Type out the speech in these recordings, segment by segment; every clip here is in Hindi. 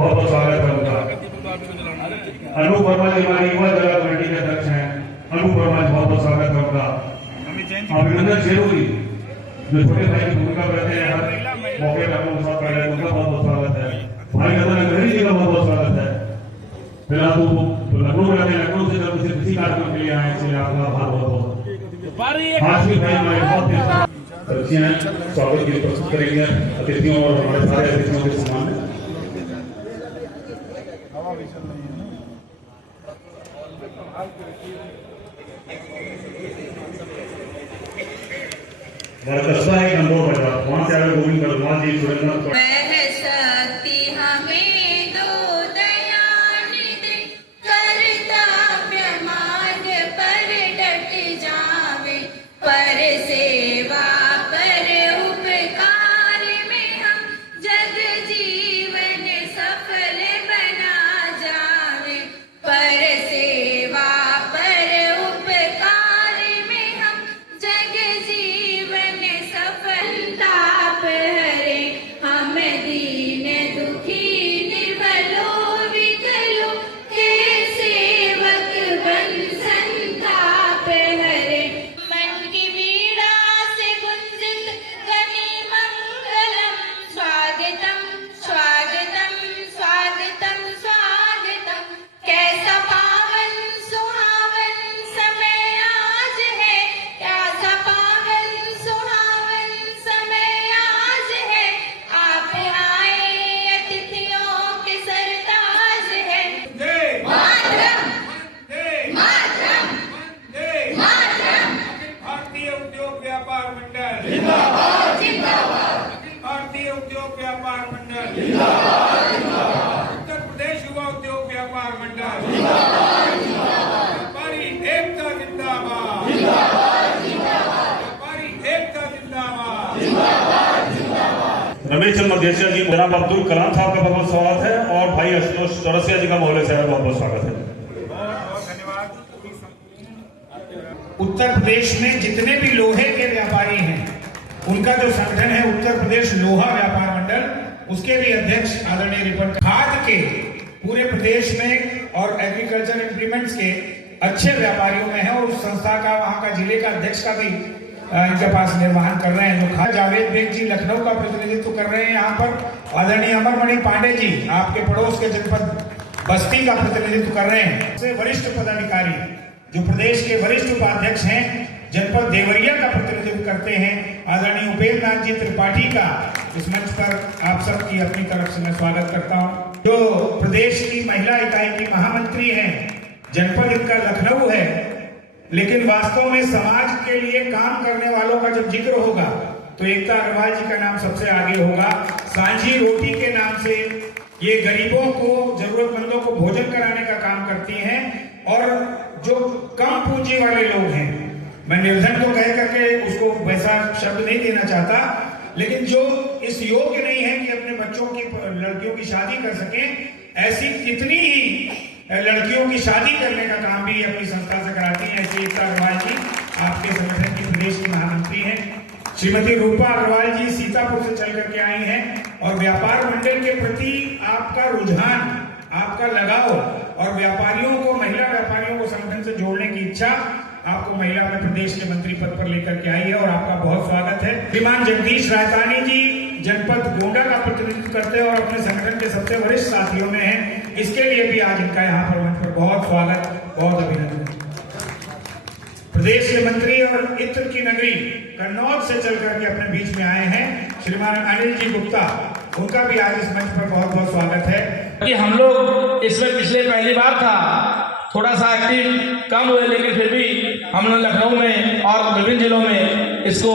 बहुत बहुत स्वागत है उनका। अनूप वर्मा जी हमारे युवा जिला कमेटी के अध्यक्ष हैं। अनूप वर्मा जी बहुत बहुत स्वागत है उनका। अभिनंदन शेरू जी जो छोटे भाई की भूमिका करते हैं हर मौके पर हम साथ पहले उनका बहुत बहुत स्वागत है। भाई नगरी जी का बहुत बहुत स्वागत है। फिलहाल तो लखनऊ रहते हैं, लखनऊ से जब किसी कार्यक्रम के लिए आए इसलिए आपका आभार बहुत बहुत। आज भी भाई हमारे बहुत सब्जियां स्वागत के लिए प्रस्तुत करेंगे अतिथियों और हमारे सारे अतिथियों के सम्मान में। कस्बा है कंदोर बाजार, वहां से आगे गोविंद गढ़वाल जी सुरेंद्र उत्तर प्रदेश युवा उद्योग व्यापार मंडल व्यापारी एकता जिंदाबाद, व्यापारी एकता जिंदाबाद। रमेश चंद्र मदेशिया जी, जनाब अब्दुल कलाम साहब का बहुत बहुत स्वागत है और भाई आशुतोष चौरसिया जी का मोहल्ले से बहुत बहुत स्वागत है। बहुत धन्यवाद। उत्तर प्रदेश में जितने भी लोहे के व्यापारी हैं उनका जो संगठन है उत्तर प्रदेश लोहा व्यापार मंडल, उसके भी अध्यक्ष आदरणीय रिपन खाद के पूरे प्रदेश में और एग्रीकल्चर इंप्लीमेंट्स के अच्छे व्यापारियों में है और उस संस्था का वहां का जिले का अध्यक्ष का भी इनके पास निर्वहन कर रहे हैं। जो खाद जावेद बेग जी लखनऊ का प्रतिनिधित्व कर रहे हैं यहाँ पर। आदरणीय अमरमणि पांडे जी आपके पड़ोस के जनपद बस्ती का प्रतिनिधित्व कर रहे हैं। सबसे वरिष्ठ पदाधिकारी जो प्रदेश के वरिष्ठ उपाध्यक्ष हैं जनपद देवरिया का प्रतिनिधित्व करते हैं आदरणीय उपेंद्र नाथ जी त्रिपाठी का इस मंच पर आप सबकी अपनी तरफ से मैं स्वागत करता हूं। जो प्रदेश की महिला इकाई की महामंत्री हैं, जनपद इनका लखनऊ है, लेकिन वास्तव में समाज के लिए काम करने वालों का जब जिक्र होगा तो एकता अग्रवाल जी का नाम सबसे आगे होगा। सांझी रोटी के नाम से ये गरीबों को, जरूरतमंदों को भोजन कराने का काम करती हैं और जो कम पूंजी वाले लोग हैं, मैं निर्धन को कह करके उसको वैसा शब्द नहीं देना चाहता, लेकिन जो इस योग्य नहीं है कि अपने बच्चों की, लड़कियों की शादी कर सकें, ऐसी कितनी ही लड़कियों की शादी करने का काम भी अपनी संस्था से कराती है। ऐसी एकता अग्रवाल जी आपके संगठन की प्रदेश की महामंत्री हैं। श्रीमती रूपा अग्रवाल जी सीतापुर से चल करके आई हैं और व्यापार मंडल के प्रति आपका रुझान, आपका लगाव और व्यापारियों को, महिला व्यापारियों को संगठन से जोड़ने की इच्छा आपको महिला में प्रदेश के मंत्री पद पर लेकर के आई है और आपका बहुत स्वागत है। श्रीमान जगदीश रायतानी जी जनपद गोंडा का प्रतिनिधित्व करते हैं और अपने संगठन के सबसे वरिष्ठ साथियों में हैं। इसके लिए भी आज इनका यहाँ पर मंच पर बहुत स्वागत, बहुत अभिनंदन। प्रदेश के मंत्री और इत्र की नगरी कन्नौज से चल करके अपने बीच में आए हैं श्रीमान अनिल जी गुप्ता, उनका भी आज इस मंच पर बहुत बहुत स्वागत है। कि हम लोग इसमें पिछले पहली बार था, थोड़ा सा एक्टिव कम हुए, लेकिन फिर भी हमने लखनऊ में और विभिन्न जिलों में इसको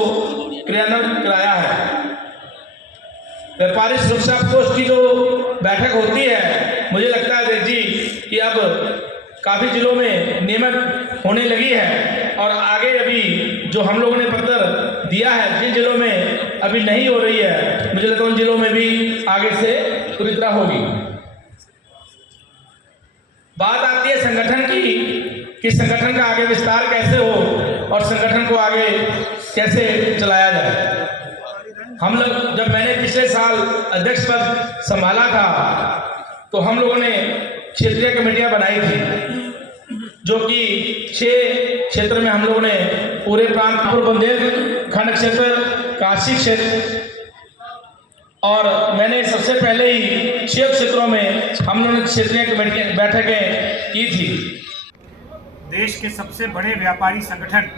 क्रियान्वित कराया है। व्यापारी सुरक्षा कोष की जो बैठक होती है, मुझे लगता है देव जी कि अब काफ़ी जिलों में नियमित होने लगी है और आगे अभी जो हम लोगों ने पत्र दिया है, जिन जिलों में अभी नहीं हो रही है, मुझे लगता है उन जिलों में भी आगे से त्वरित होगी। बात आती है संगठन की कि संगठन का आगे विस्तार कैसे हो और संगठन को आगे कैसे चलाया जाए। हम लोग, जब मैंने पिछले साल अध्यक्ष पद संभाला था तो हम लोगों ने क्षेत्रीय कमेटियां बनाई थी, जो कि 6 क्षेत्र में हम लोगों ने पूरे प्रांत बुंदेलखंड खंड क्षेत्र, काशी क्षेत्र, और मैंने सबसे पहले ही 6 क्षेत्रों में हम लोगों ने क्षेत्रीय कमेटी बैठकें की थी। देश के सबसे बड़े व्यापारी संगठन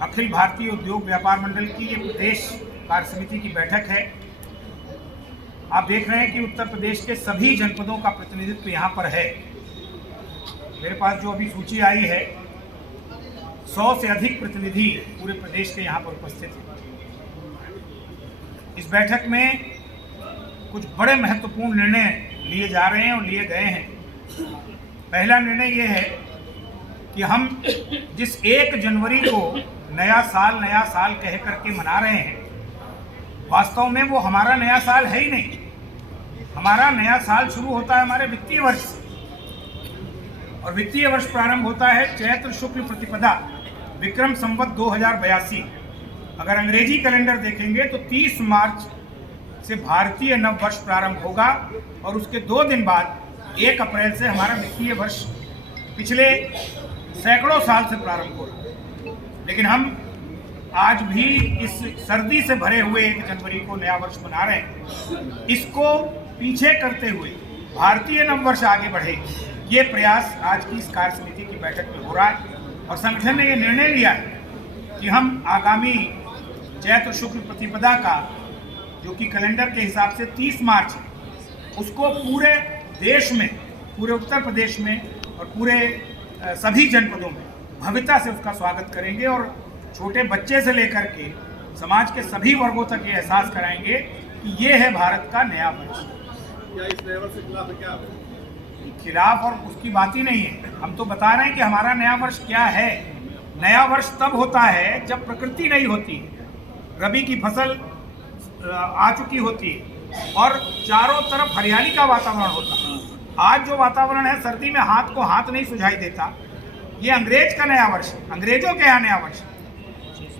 अखिल भारतीय उद्योग व्यापार मंडल की ये प्रदेश कार्य समिति की बैठक है। आप देख रहे हैं कि उत्तर प्रदेश के सभी जनपदों का प्रतिनिधित्व यहाँ पर है। मेरे पास जो अभी सूची आई है, 100 से अधिक प्रतिनिधि पूरे प्रदेश के यहाँ पर उपस्थित हैं। इस बैठक में कुछ बड़े महत्वपूर्ण निर्णय लिए जा रहे हैं और लिए गए हैं। पहला निर्णय ये है कि हम जिस 1 जनवरी को नया साल कह करके मना रहे हैं, वास्तव में वो हमारा नया साल है ही नहीं। हमारा नया साल शुरू होता है हमारे वित्तीय वर्ष से, और वित्तीय वर्ष प्रारंभ होता है चैत्र शुक्ल प्रतिपदा विक्रम संवत 2082। अगर अंग्रेजी कैलेंडर देखेंगे तो 30 मार्च से भारतीय नव वर्ष प्रारंभ होगा, और उसके 2 दिन बाद 1 अप्रैल से हमारा वित्तीय वर्ष पिछले सैकड़ों साल से प्रारंभ हो रहा है। लेकिन हम आज भी इस सर्दी से भरे हुए 1 जनवरी को नया वर्ष मना रहे हैं। इसको पीछे करते हुए भारतीय नव वर्ष आगे बढ़े, ये प्रयास आज की इस कार्य समिति की बैठक में हो रहा है। और संगठन ने ये निर्णय लिया है कि हम आगामी चैत्र शुक्ल प्रतिपदा का, जो कि कैलेंडर के हिसाब से 30 मार्च है, उसको पूरे देश में, पूरे उत्तर प्रदेश में और पूरे सभी जनपदों में भव्यता से उसका स्वागत करेंगे, और छोटे बच्चे से लेकर के समाज के सभी वर्गों तक ये एहसास कराएंगे कि ये है भारत का नया वर्ष। क्या इस नए वर्ष के खिलाफ है? क्या खिलाफ और उसकी बात ही नहीं है। हम तो बता रहे हैं कि हमारा नया वर्ष क्या है। नया वर्ष तब होता है जब प्रकृति नहीं होती, रबी की फसल आ चुकी होती है और चारों तरफ हरियाली का वातावरण होता है। आज जो वातावरण है, सर्दी में हाथ को हाथ नहीं सुझाई देता, ये अंग्रेज का नया वर्ष है, अंग्रेजों के यहाँ नया वर्ष है,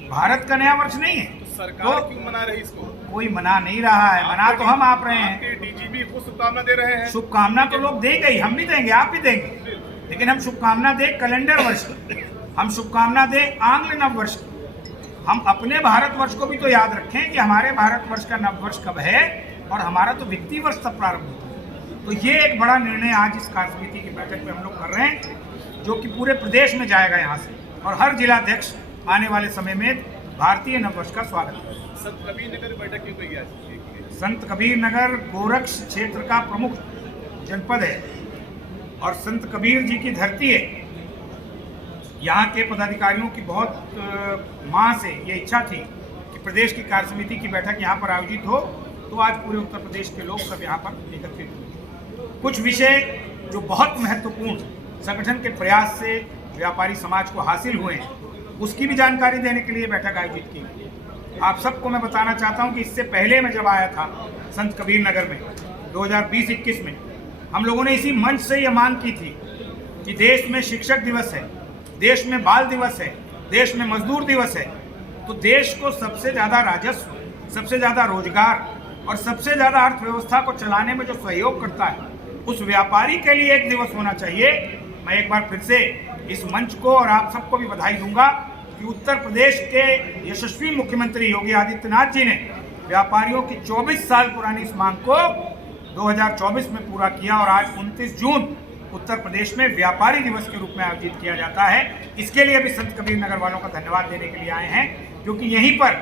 भारत का नया वर्ष नहीं है। तो सरकार क्यों मना रही इसको? कोई मना नहीं रहा है, मना तो हम आप रहे हैं। आपके डीजीपी को शुभकामना दे रहे हैं। शुभकामना तो लोग देंगे ही, हम भी देंगे, आप भी देंगे, लेकिन हम शुभकामना दें कैलेंडर वर्ष की, हम शुभकामना दें आंग्ल नव वर्ष की। हम अपने भारत वर्ष को भी तो याद रखें कि हमारे भारत वर्ष का नव वर्ष कब है, और हमारा तो वित्तीय वर्ष तब प्रारंभ होता है। तो ये एक बड़ा निर्णय आज इस कार्य समिति की बैठक में हम लोग कर रहे हैं, जो कि पूरे प्रदेश में जाएगा यहाँ से, और हर जिलाध्यक्ष आने वाले समय में भारतीय नव वर्ष का स्वागत करेंगे। संत कबीर नगर बैठक क्यों गई आज? संत कबीर नगर गोरक्ष क्षेत्र का प्रमुख जनपद है और संत कबीर जी की धरती है। यहाँ के पदाधिकारियों की बहुत माह से ये इच्छा थी कि प्रदेश की कार्य समिति की बैठक यहाँ पर आयोजित हो, तो आज पूरे उत्तर प्रदेश के लोग सब यहाँ पर एकत्रित हुए। कुछ विषय जो बहुत महत्वपूर्ण संगठन के प्रयास से व्यापारी समाज को हासिल हुए हैं, उसकी भी जानकारी देने के लिए बैठक आयोजित की गई। आप सबको मैं बताना चाहता हूं कि इससे पहले मैं जब आया था संत कबीर नगर में 2020-21 में, हम लोगों ने इसी मंच से ये मांग की थी कि देश में शिक्षक दिवस है, देश में बाल दिवस है, देश में मजदूर दिवस है, तो देश को सबसे ज़्यादा राजस्व, सबसे ज़्यादा रोजगार और सबसे ज़्यादा अर्थव्यवस्था को चलाने में जो सहयोग करता है, उस व्यापारी के लिए एक दिवस होना चाहिए। मैं एक बार फिर से इस मंच को और आप सबको भी बधाई दूंगा कि उत्तर प्रदेश के यशस्वी मुख्यमंत्री योगी आदित्यनाथ जी ने व्यापारियों की 24 साल पुरानी इस मांग को 2024 में पूरा किया, और आज 29 जून उत्तर प्रदेश में व्यापारी दिवस के रूप में आयोजित किया जाता है। इसके लिए भी संत कबीर नगर वालों का धन्यवाद देने के लिए आए हैं, क्योंकि यहीं पर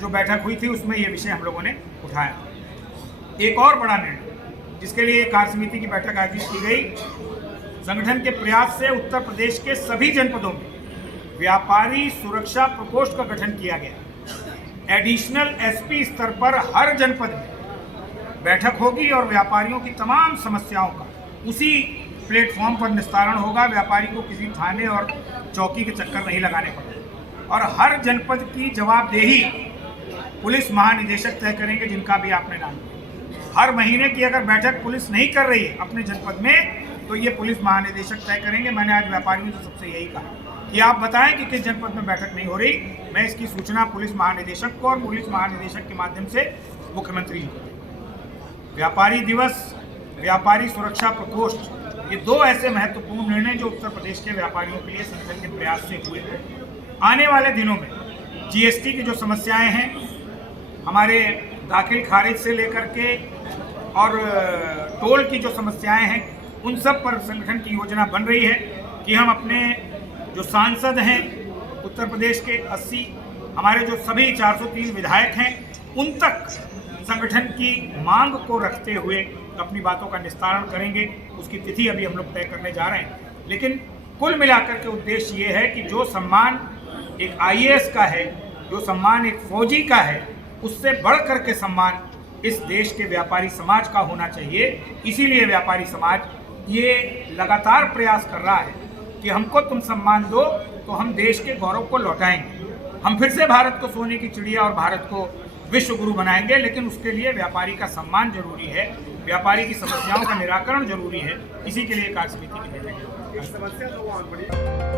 जो बैठक हुई थी उसमें ये विषय हम लोगों ने उठाया। एक और बड़ा निर्णय जिसके लिए कार्य समिति की बैठक आयोजित की गई, संगठन के प्रयास से उत्तर प्रदेश के सभी जनपदों में व्यापारी सुरक्षा प्रकोष्ठ का गठन किया गया। एडिशनल एसपी स्तर पर हर जनपद में बैठक होगी और व्यापारियों की तमाम समस्याओं का उसी प्लेटफॉर्म पर निस्तारण होगा। व्यापारी को किसी थाने और चौकी के चक्कर नहीं लगाने पड़े, और हर जनपद की जवाबदेही पुलिस महानिदेशक तय करेंगे, जिनका भी आपने नाम लिया। हर महीने की अगर बैठक पुलिस नहीं कर रही है अपने जनपद में, तो ये पुलिस महानिदेशक तय करेंगे। मैंने आज व्यापारियों से सबसे यही कहा कि आप बताएं कि किस जनपद में बैठक नहीं हो रही, मैं इसकी सूचना पुलिस महानिदेशक को और पुलिस महानिदेशक के माध्यम से मुख्यमंत्री जी को। व्यापारी दिवस, व्यापारी सुरक्षा प्रकोष्ठ, ये दो ऐसे महत्वपूर्ण निर्णय जो उत्तर प्रदेश के व्यापारियों के लिए संगठन के प्रयास से हुए हैं। आने वाले दिनों में जीएसटी की जो समस्याएं हैं, हमारे दाखिल खारिज से लेकर के और टोल की जो समस्याएं हैं, उन सब पर संगठन की योजना बन रही है कि हम अपने जो सांसद हैं उत्तर प्रदेश के 80, हमारे जो सभी 403 विधायक हैं, उन तक संगठन की मांग को रखते हुए अपनी बातों का निस्तारण करेंगे। उसकी तिथि अभी हम लोग तय करने जा रहे हैं, लेकिन कुल मिलाकर के उद्देश्य ये है कि जो सम्मान एक आईएएस का है, जो सम्मान एक फौजी का है, उससे बढ़ कर के सम्मान इस देश के व्यापारी समाज का होना चाहिए। इसीलिए व्यापारी समाज ये लगातार प्रयास कर रहा है कि हमको तुम सम्मान दो तो हम देश के गौरव को लौटाएंगे, हम फिर से भारत को सोने की चिड़िया और भारत को विश्व गुरु बनाएंगे। लेकिन उसके लिए व्यापारी का सम्मान जरूरी है, व्यापारी की समस्याओं का निराकरण जरूरी है। इसी के लिए कार्य समिति की बैठक है। एक समस्या जो वहाँ बड़ी